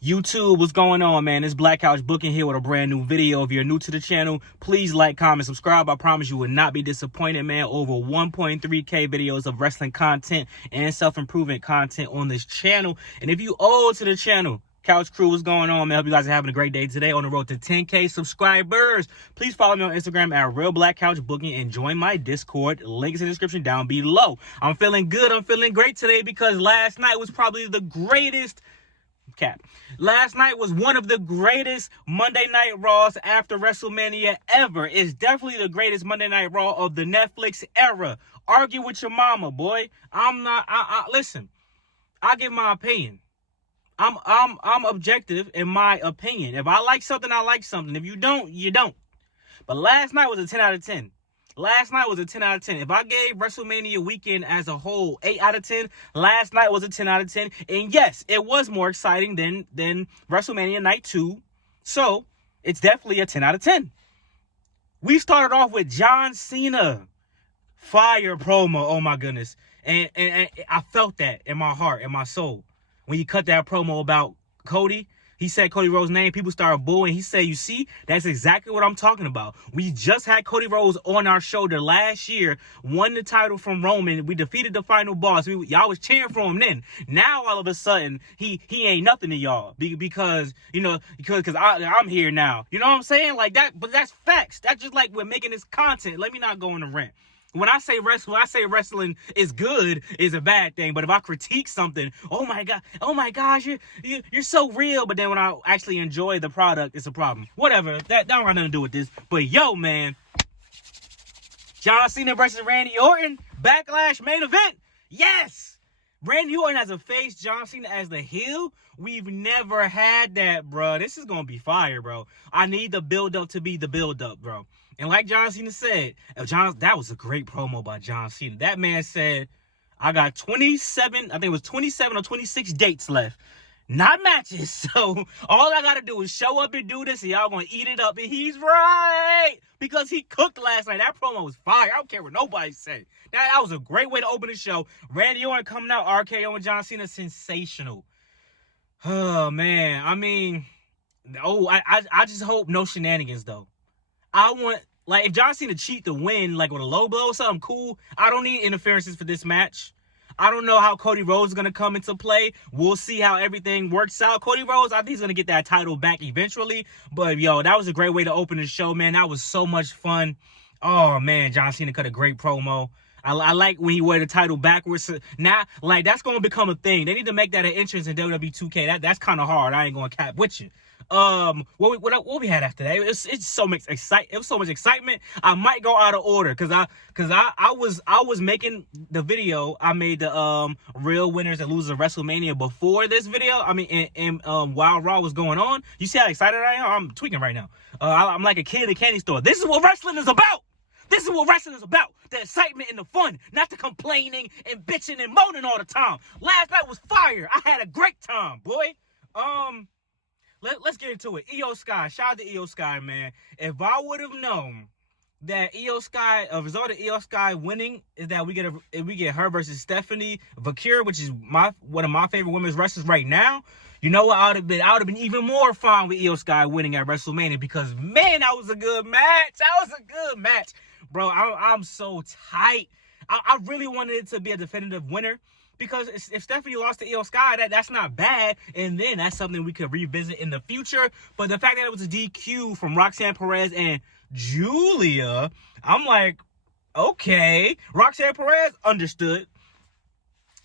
YouTube, what's going on, man? It's Black Couch Booking here with a brand new video. If you're new to the channel, please like, comment, subscribe. I promise you will not be disappointed, man. Over 1.3K videos of wrestling content and self-improvement content on this channel. And if you old to the channel, Couch Crew, what's going on, man? Hope you guys are having a great day today on the road to 10K subscribers. Please follow me on Instagram at Real Black Couch Booking and join my Discord. Link is in the description down below. I'm feeling good. I'm feeling great today because last night was probably the greatest Last night was one of the greatest Monday Night Raws after WrestleMania ever. It's definitely the greatest Monday Night Raw of the Netflix era. Argue with your mama, boy. Listen, I give my opinion. I'm objective in my opinion. If I like something, I like something. If you don't, you don't. But last night was a 10 out of 10. Last night was a 10 out of 10. If I gave WrestleMania weekend as a whole 8 out of 10, last night was a 10 out of 10. And yes, it was more exciting than WrestleMania Night 2. So, it's definitely a 10 out of 10. We started off with John Cena. Fire promo. Oh my goodness. And I felt that in my heart, in my soul. When he cut that promo about Cody, he said Cody Rhodes' name. People started booing. He said, you see, that's exactly what I'm talking about. We just had Cody Rhodes on our shoulder last year, won the title from Roman. We defeated the final boss. Y'all was cheering for him then. Now, all of a sudden, he ain't nothing to y'all because I'm here now. You know what I'm saying? Like that, but that's facts. That's just like we're making this content. Let me not go on a rant. When I say wrestling is good, is a bad thing. But if I critique something, oh my gosh, you're so real. But then when I actually enjoy the product, it's a problem. Whatever. That don't have nothing to do with this. But yo, man, John Cena versus Randy Orton, Backlash main event. Yes, Randy Orton as a face, John Cena as the heel. We've never had that, bro. This is gonna be fire, bro. I need the build up to be the build up, bro. And like John Cena said, that was a great promo by John Cena. That man said, I got 27, I think it was 27 or 26 dates left. Not matches. So all I got to do is show up and do this and y'all going to eat it up. And he's right. Because he cooked last night. That promo was fire. I don't care what nobody said. That was a great way to open the show. Randy Orton coming out, RKO and John Cena, sensational. Oh, man. I mean, I just hope no shenanigans, though. I want, like, if John Cena cheat to win, like, with a low blow or something cool, I don't need interferences for this match. I don't know how Cody Rhodes is going to come into play. We'll see how everything works out. Cody Rhodes, I think he's going to get that title back eventually. But, yo, that was a great way to open the show, man. That was so much fun. Oh, man, John Cena cut a great promo. I like when he wear the title backwards. Now, like, that's going to become a thing. They need to make that an entrance in WWE 2K. That's kind of hard. I ain't going to cap with you. What we had after that? It's so much excitement. It was so much excitement. I might go out of order because I was making the video. I made the real winners and losers of WrestleMania before this video. I mean, while Raw was going on, you see how excited I am? I'm tweaking right now. I'm like a kid in a candy store. This is what wrestling is about. This is what wrestling is about. The excitement and the fun, not the complaining and bitching and moaning all the time. Last night was fire. I had a great time, boy. Let's get into it. Eio Sky. Shout out to Eio Sky, man. If I would have known that Eio Sky, a result of Eio Sky winning is that we get her versus Stephanie Vakir, which is one of my favorite women's wrestlers right now. You know what? I would have been even more fine with Eio Sky winning at WrestleMania because, man, that was a good match. That was a good match. Bro, I'm so tight. I really wanted it to be a definitive winner. Because if Stephanie lost to Eio Sky, that's not bad. And then that's something we could revisit in the future. But the fact that it was a DQ from Roxanne Perez and Julia, I'm like, okay. Roxanne Perez understood.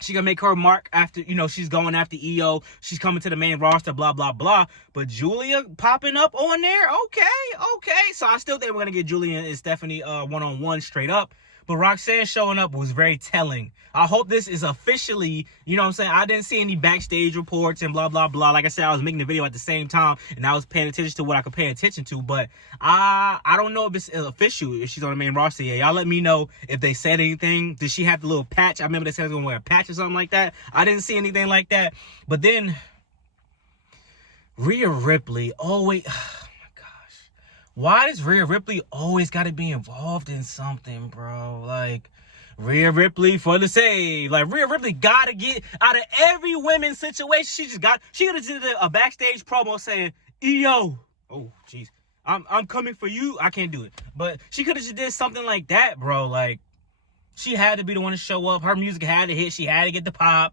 She gonna make her mark after, she's going after Eio. She's coming to the main roster, blah, blah, blah. But Julia popping up on there, okay. So I still think we're gonna get Julia and Stephanie one-on-one straight up. But Roxanne showing up was very telling. I hope this is officially, you know what I'm saying? I didn't see any backstage reports and blah, blah, blah. Like I said, I was making the video at the same time, and I was paying attention to what I could pay attention to. But I don't know if it's official, if she's on the main roster yet. Y'all let me know if they said anything. Did she have the little patch? I remember they said they was going to wear a patch or something like that. I didn't see anything like that. But then, Rhea Ripley always... Why does Rhea Ripley always got to be involved in something, bro? Like, Rhea Ripley for the save. Like, Rhea Ripley gotta get out of every women's situation. She could have did a backstage promo saying, Eio. Oh, jeez. I'm coming for you. I can't do it. But she could have just did something like that, bro. Like, she had to be the one to show up. Her music had to hit. She had to get the pop.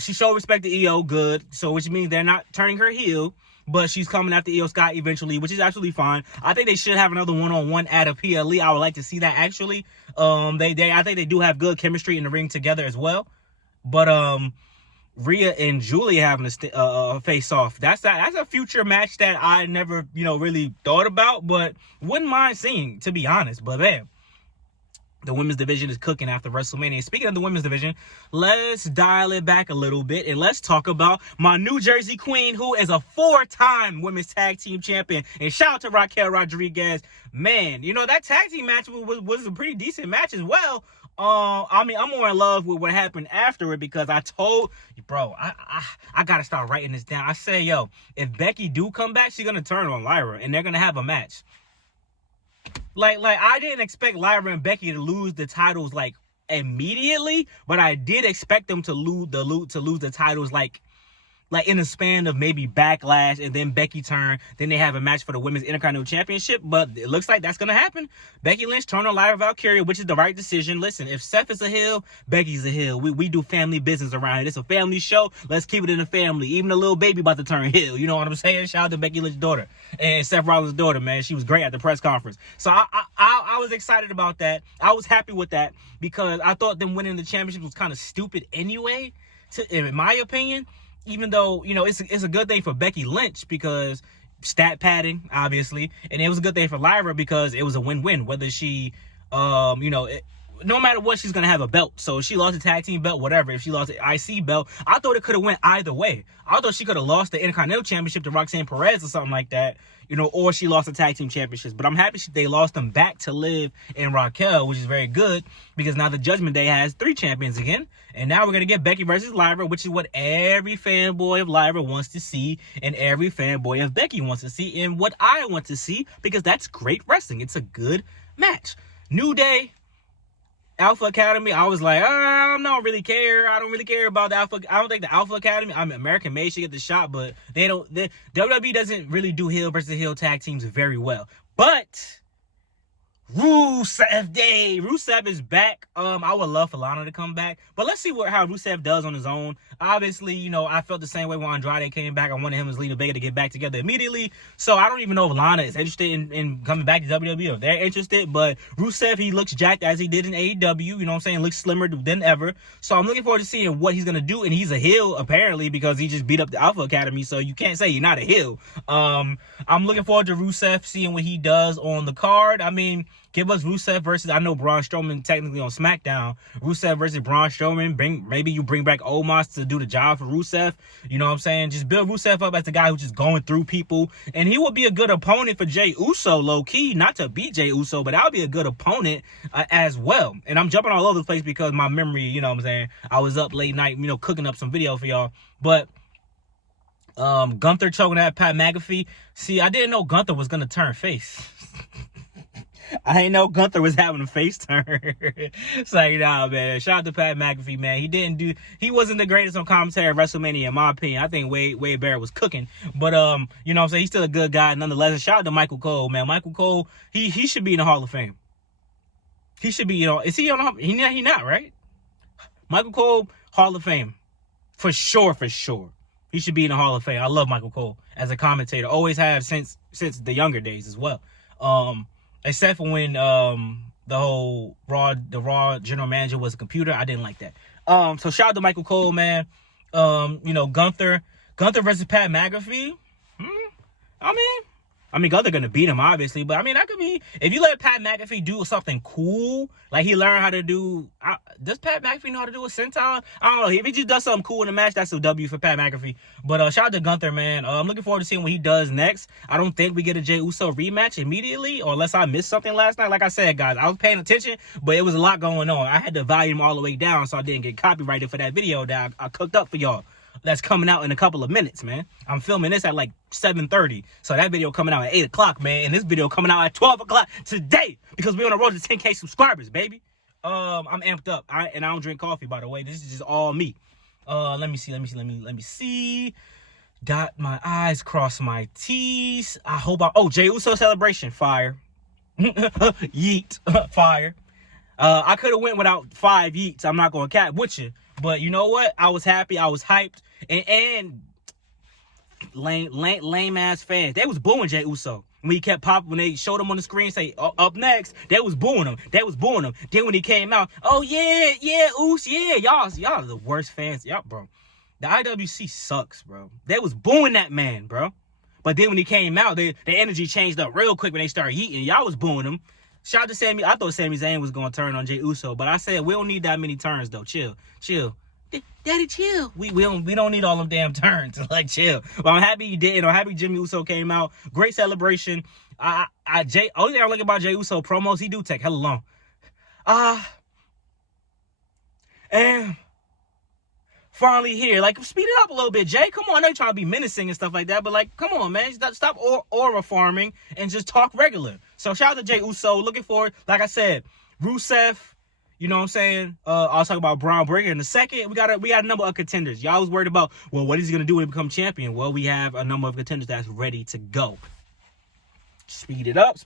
She showed respect to Eio, good. So, which means they're not turning her heel. But she's coming after Eio Sky eventually, which is absolutely fine. I think they should have another one-on-one at a PLE. I would like to see that, actually. I think they do have good chemistry in the ring together as well. But Rhea and Julia having a face-off. That's a future match that I never, really thought about, but wouldn't mind seeing, to be honest. But, man, the women's division is cooking after WrestleMania. Speaking of the women's division, let's dial it back a little bit and let's talk about my New Jersey queen, who is a 4-time women's tag team champion. And shout out to Raquel Rodriguez. Man, that tag team match was a pretty decent match as well. I'm more in love with what happened after it because I told you, bro, I gotta start writing this down. I say, yo, if Becky do come back, she's gonna turn on Lyra and they're gonna have a match. Like I didn't expect Lyra and Becky to lose the titles like immediately, but I did expect them to lose the titles like in the span of maybe Backlash and then Becky turn. Then they have a match for the Women's Intercontinental Championship, but it looks like that's going to happen. Becky Lynch turn on Lyra Valkyria, which is the right decision. Listen, if Seth is a heel, Becky's a heel. We do family business around it. It's a family show. Let's keep it in the family. Even the little baby about to turn heel. You know what I'm saying? Shout out to Becky Lynch's daughter and Seth Rollins' daughter, man. She was great at the press conference. So I was excited about that. I was happy with that because I thought them winning the championship was kind of stupid anyway, in my opinion. Even though, it's a good thing for Becky Lynch because stat padding, obviously. And it was a good thing for Lyra because it was a win-win. Whether she, no matter what, she's going to have a belt. So if she lost the tag team belt, whatever. If she lost the IC belt, I thought it could have went either way. I thought she could have lost the Intercontinental Championship to Roxanne Perez or something like that. Or she lost the tag team championships. But I'm happy they lost them back to Liv and Raquel, which is very good because now the Judgment Day has 3 champions again. And now we're going to get Becky versus Lyra, which is what every fanboy of Lyra wants to see and every fanboy of Becky wants to see and what I want to see because that's great wrestling. It's a good match. New Day, Alpha Academy, I was like, I don't really care. I don't really care about the Alpha. I don't think the Alpha Academy, American Made should get the shot, but WWE doesn't really do heel versus heel tag teams very well. But Rusev Day. Rusev is back. I would love for Lana to come back, but let's see how Rusev does on his own. Obviously, I felt the same way when Andrade came back. I wanted him and Lena Vega to get back together immediately. So I don't even know if Lana is interested in coming back to WWE or if they're interested. But Rusev, he looks jacked as he did in AEW. You know what I'm saying? Looks slimmer than ever. So I'm looking forward to seeing what he's gonna do. And he's a heel apparently because he just beat up the Alpha Academy. So you can't say you're not a heel. I'm looking forward to Rusev seeing what he does on the card. Give us Rusev versus, I know Braun Strowman technically on SmackDown. Rusev versus Braun Strowman. Maybe you bring back Omos to do the job for Rusev. You know what I'm saying? Just build Rusev up as the guy who's just going through people. And he would be a good opponent for Jey Uso, low-key. Not to beat Jey Uso, but that would be a good opponent as well. And I'm jumping all over the place because my memory, you know what I'm saying? I was up late night, cooking up some video for y'all. But Gunther choking at Pat McAfee. See, I didn't know Gunther was going to turn face. I didn't know Gunther was having a face turn. It's like, nah, man. Shout out to Pat McAfee, man. He wasn't the greatest on commentary at WrestleMania, in my opinion. I think Wade Barrett was cooking. But, you know what I'm saying? He's still a good guy nonetheless. And shout out to Michael Cole, man. Michael Cole, he should be in the Hall of Fame. He should be, is he on the Hall of Fame? He not, right? Michael Cole, Hall of Fame. For sure. He should be in the Hall of Fame. I love Michael Cole as a commentator. Always have since the younger days as well. Except for when the Raw general manager was a computer. I didn't like that. So shout out to Michael Cole, man. Gunther versus Pat McAfee. Gunther gonna beat him, obviously, but that could be, if you let Pat McAfee do something cool, like he learned how to do, does Pat McAfee know how to do a senton? I don't know. If he just does something cool in the match, that's a W for Pat McAfee. But shout out to Gunther, man. I'm looking forward to seeing what he does next. I don't think we get a Jey Uso rematch immediately, or unless I missed something last night. Like I said, guys, I was paying attention, but it was a lot going on. I had the volume all the way down, so I didn't get copyrighted for that video that I cooked up for y'all. That's coming out in a couple of minutes, man. I'm filming this at like 7:30. So that video coming out at 8 o'clock, man. And this video coming out at 12 o'clock today because we're on the road to 10K subscribers, baby. I'm amped up. I don't drink coffee, by the way. This is just all me. Let me see. Dot my I's, cross my T's. I hope Jey Uso celebration, fire. Yeet, fire. I could have went without 5 yeets. I'm not gonna cap with you, but you know what? I was happy. I was hyped, and lame ass fans. They was booing Jey Uso when he kept popping. When they showed him on the screen, say up next, they was booing him. Then when he came out, oh yeah, Uso, yeah, y'all are the worst fans, y'all, bro. The IWC sucks, bro. They was booing that man, bro. But then when he came out, the energy changed up real quick when they started eating. Y'all was booing him. Shout out to Sami. I thought Sami Zayn was going to turn on Jey Uso, but I said we don't need that many turns, though. Chill. Daddy, chill. We don't need all them damn turns. Like, chill. But I'm happy he did. I'm happy Jimmy Uso came out. Great celebration. Only thing I like about Jey Uso promos, he do take hella long. And finally here. Like, speed it up a little bit, Jay. Come on, I know you're trying to be menacing and stuff like that, but like, come on, man. Stop aura farming and just talk regular. So shout out to Jey Uso. Looking forward, like I said, Rusev. You know what I'm saying? I'll talk about Braun Breaker in a second. We got a number of contenders. Y'all was worried about, well, what is he gonna do when he become champion? Well, we have a number of contenders that's ready to go. Speed it up.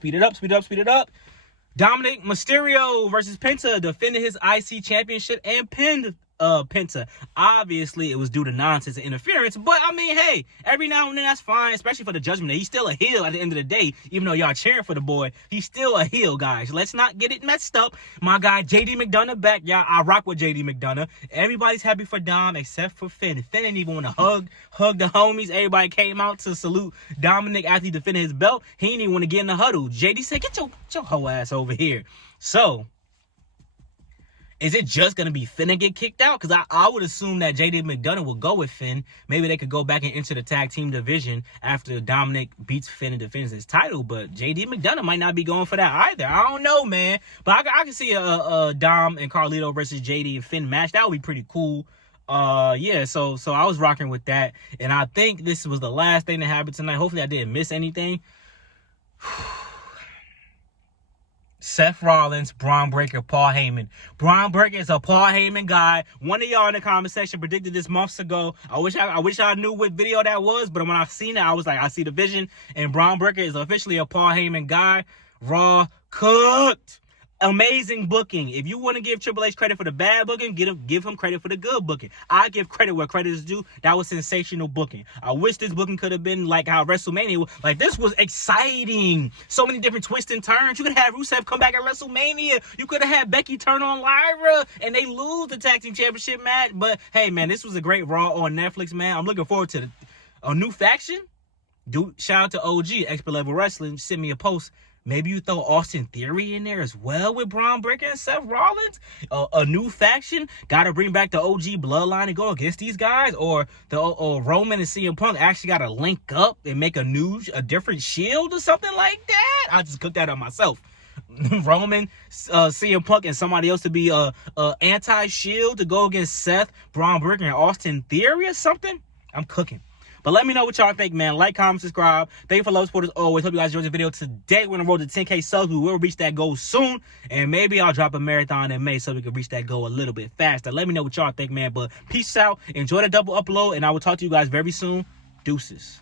Dominic Mysterio versus Penta defending his IC championship and pinned Penta. Obviously, it was due to nonsense and interference, but I mean, hey, every now and then that's fine, especially for the Judgment Day. He's still a heel at the end of the day, even though y'all cheering for the boy. He's still a heel, guys. Let's not get it messed up. My guy JD McDonough back, y'all. I rock with JD McDonough. Everybody's happy for Dom except for Finn. Finn didn't even want to hug the homies. Everybody came out to salute Dominic after he defended his belt. He didn't even want to get in the huddle. JD said, "Get your hoe ass over here." So, is it just going to be Finn and get kicked out? Because I would assume that JD McDonough will go with Finn. Maybe they could go back and enter the tag team division after Dominic beats Finn and defends his title. But JD McDonough might not be going for that either. I don't know, man. But I can see a Dom and Carlito versus JD and Finn match. That would be pretty cool. Yeah, so I was rocking with that. And I think this was the last thing that happened tonight. Hopefully I didn't miss anything. Seth Rollins, Braun Breaker, Paul Heyman. Braun Breaker is a Paul Heyman guy. One of y'all in the comment section predicted this months ago. I wish I knew what video that was, but when I seen it, I was like, I see the vision. And Braun Breaker is officially a Paul Heyman guy. Raw cooked. Amazing booking. If you want to give Triple H credit for the bad booking, give him credit for the good booking. I give credit where credit is due. That was sensational booking. I wish this booking could have been like how WrestleMania was. Like, this was exciting. So many different twists and turns. You could have Rusev come back at WrestleMania. You could have had Becky turn on Lyra and they lose the tag team championship match. But hey, man, this was a great Raw on Netflix, man. I'm looking forward to a new faction. Shout out to OG, Expert Level Wrestling. Send me a post. Maybe you throw Austin Theory in there as well with Braun Breaker and Seth Rollins. A new faction. Got to bring back the OG bloodline and go against these guys. Or Roman and CM Punk actually got to link up and make a different Shield or something like that. I just cooked that on myself. Roman, CM Punk, and somebody else to be a anti-Shield to go against Seth, Braun Breaker, and Austin Theory or something. I'm cooking. But let me know what y'all think, man. Like, comment, subscribe. Thank you for love, support as always. Hope you guys enjoyed the video today. We're on the road to 10K subs. We will reach that goal soon. And maybe I'll drop a marathon in May so we can reach that goal a little bit faster. Let me know what y'all think, man. But peace out. Enjoy the double upload. And I will talk to you guys very soon. Deuces.